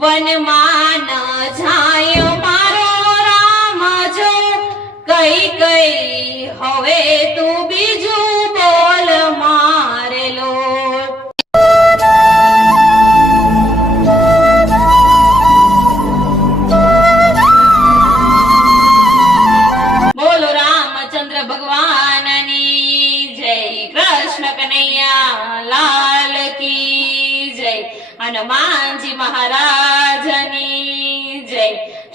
વનમાં ન જાય મારો રામ જો કઈ કઈ હવે તું બીજું બોલ મારેલો. બોલો રામચંદ્ર ભગવાનની જય. કૃષ્ણ કનૈયા લાલ કી જય. હનુમાનજી મહારાજની જય.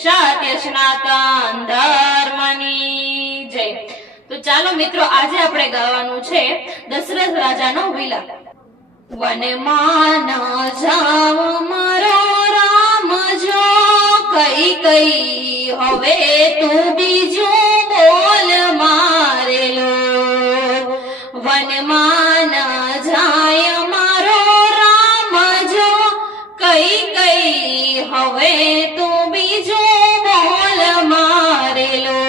સત્ય સનાતન ધર્મની જય. તો ચાલો મિત્રો, આજે આપણે ગાવાનું છે દશરથ રાજાનો વિલાપ. વનમાં ન જાવ મારો રામ જો કઈ કઈ હવે તું બીજું બોલ મારેલો. વનમાં ન જાય મારો રામ જો કઈ કઈ હવે તું બીજું બોલ મારેલો.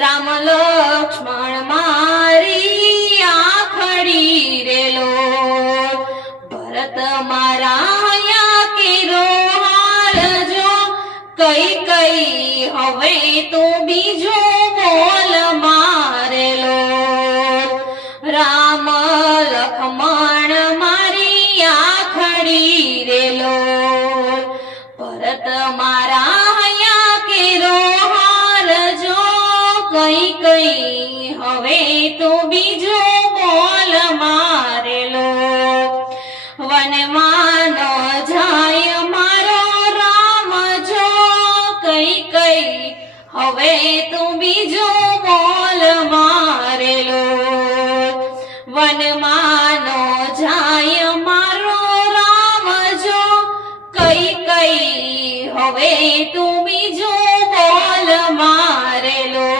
રામ લક્ષ્મણ મારી આખડી રેલો. ભરત મારા કેરો હાર જો કઈ કઈ હવે તું બીજું બોલ મારેલો. રામ લક્ષ્મણ મારી આખડી રેલો. ભરત મારા કેરો હાર જો કઈ કઈ હવે તું બીજું બોલ મારેલો. વનમાં ન જાય મારો રામ જો કઈ કઈ હવે તું બીજું બોલ મારેલો. વનમાં ન જાય મારો રામ જો કઈ કઈ હવે તું બીજું બોલ મારેલો.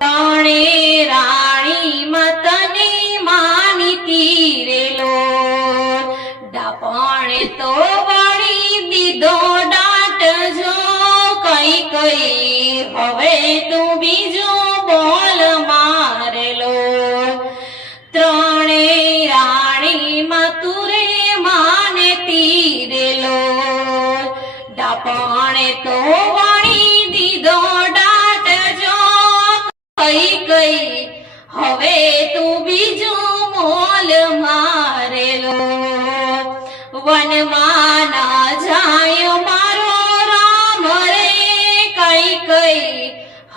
તણે રાણીમાં તને માનીતી રેલો. ડાપણે તો વળી દીધો દાટ જો કઈ કઈ હવે તું બીજું બોલ મારેલો. ત્રણે રાણીમાં તુરે માનતી રેલો. ડાપણે તો વળી દીધો દાટ જો કઈ કઈ હવે તું બીજું બોલ મારેલો. વનમાં ના જાય મારો રામ રે કઈ કઈ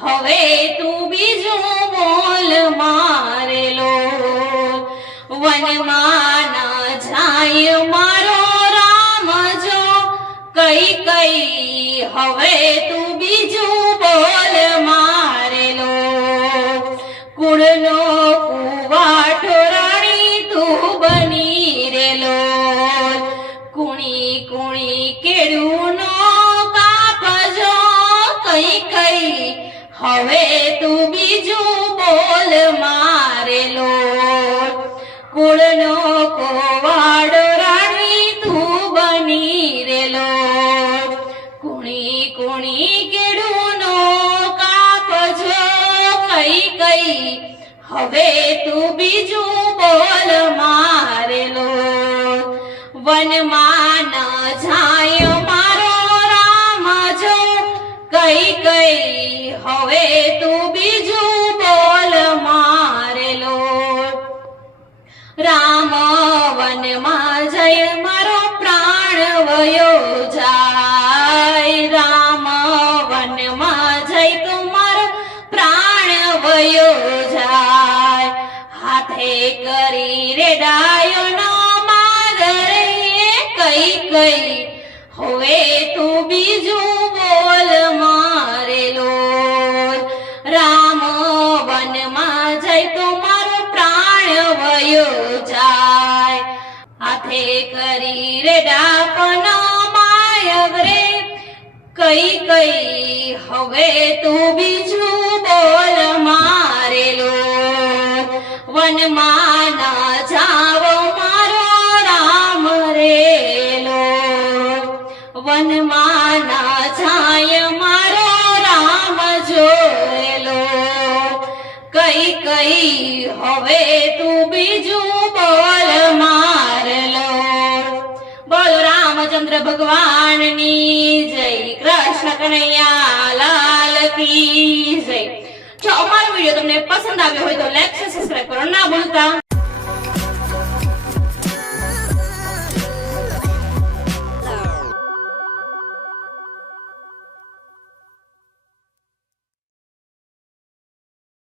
હવે તું બીજું બોલ મારેલો. વનમાં ના જાય મારો રામ જો કઈ કઈ હવે તું બીજું બોલ મારેલો. કુળનો કુવાઠો રાણી તું બની રેલો. કુણી કુણી કેળુનો કાપજો કઈ કઈ હવે તું બીજું બોલ મારેલો. કુળનો કોવાડો રાણી તું બની રેલો. કુણી કુણી કેળુનો કાપજો કઈ કઈ હવે તું બીજું બોલ મારેલો. વનમાં ન જાય મારો રામ જો કઈ કઈ હવે તું બીજું બોલ મારેલો. રામ વનમાં જય મારો પ્રાણ વયો જાય. રામ વનમાં જય તો મારો પ્રાણ વયો જાય. હાથે કરી રે ડાયો નો મારે કઈ કઈ હવે તું બીજું બોલ મારેલો. રામ વનમાં જય તો મારો પ્રાણ વયો જાય. હાથે કરી રે ડાપનો માયવ રે કઈ કઈ હવે તું બીજું બોલ મારેલો. વનમાં ના જાવ મારો રામ રેલો. વનમાં ના જાય મારો રામ જોયેલો. કઈ કઈ હવે તું બીજું બોલ મારેલો. બોલો રામ રામચંદ્ર ભગવાનની જય, કૃષ્ણ કનૈયા લાલ કી જય. જો અમારો વિડીયો તમને પસંદ આવ્યો હોય તો લાઈક સબસ્ક્રાઇબ કરો ના ભૂલતા.